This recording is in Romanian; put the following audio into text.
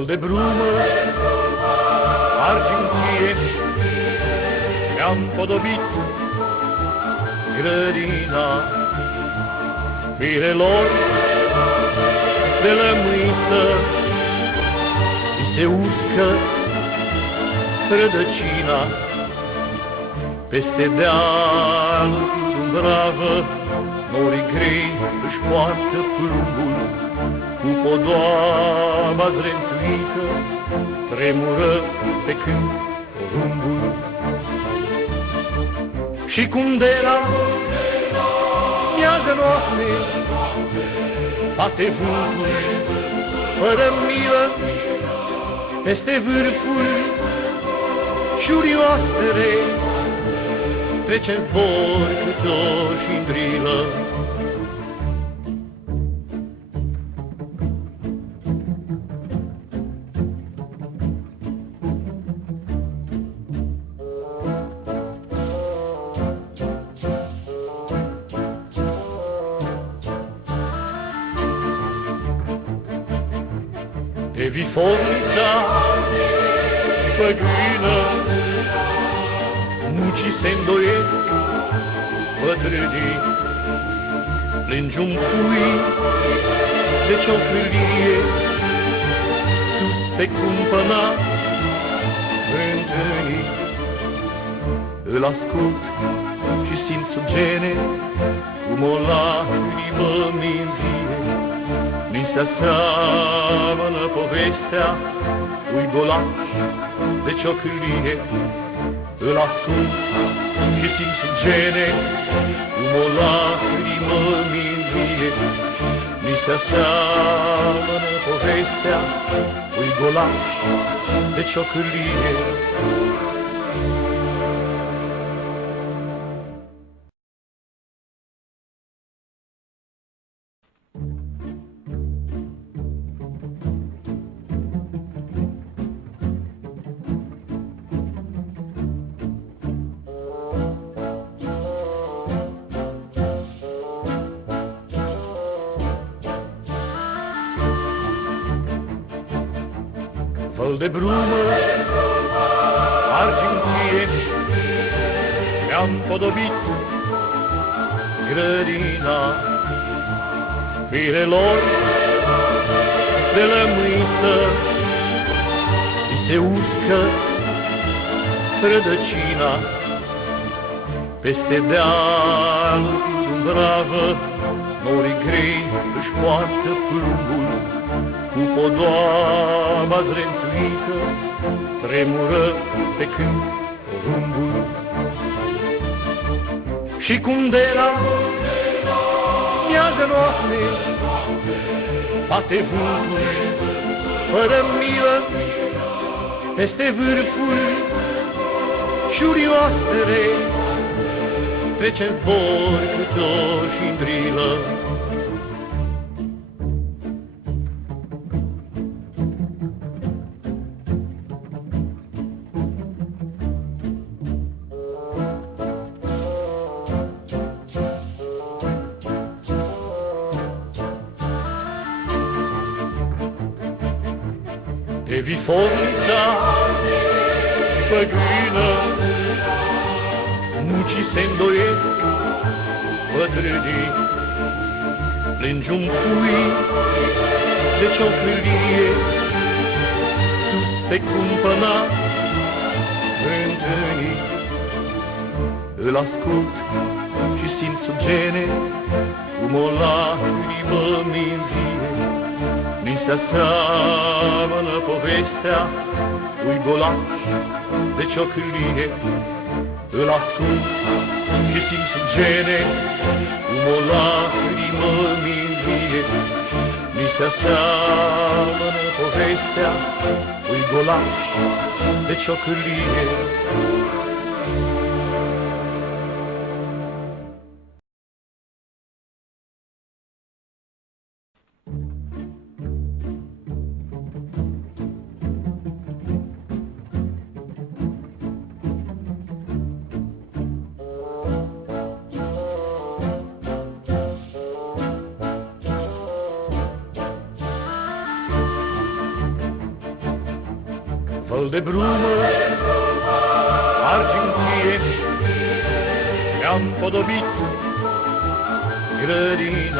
Făl de brumă, argintie, mi-am podobit grădina firelor de lămâiță, mi se uscă rădăcina, peste deal umbravă, norii grei își poartă plumbul, cu podoaba zrentuită tremură pe câmp porumbul. Și cum de la miază noapte bate vântul fără milă peste vârful șurioastere, trece-n fori câtor și-n drilă. De vifornița păgână mucii se îndoiesc bătrânii, plângi-un pui de ciocârlie sus pe cumpăna frântânii. Îl ascult și simt sub gene cum o lacrimă mi-nvie. Mi se aseamănă povestea ui golac de ciocârlie. Îl ascult și simt sub gene cum o lacrimă mi-nvie. Mi se aseamănă povestea ui golac de ciocârlie. Făl de brumă, argintie, mi-am podobit grădina firelor de lămâiță, mi se uscă rădăcina, peste deal umbravă, norii grei își poartă plumbul, cu podoaba zrentuită tremură pe câmp porumbul. Și cum de la miază noapte bate vântul fără milă peste vârful șurioastere, trece-n fori câtor și-n drilă. De vifornița păgână mucii se îndoiesc bătrânii, plângi-un pui de ciocârlie sus pe cumpăna frântânii. Îl ascult și simt sub gene cum o lacrimă mi-nvie. Mi se aseamănă povestea ui golac de ciocârlie. Îl ascult și simt sub gene cum o lacrimă mi-nvie. Mi se aseamănă povestea ui golac de ciocârlie. Sol de brumă, argintie, mi-am podobit grădina.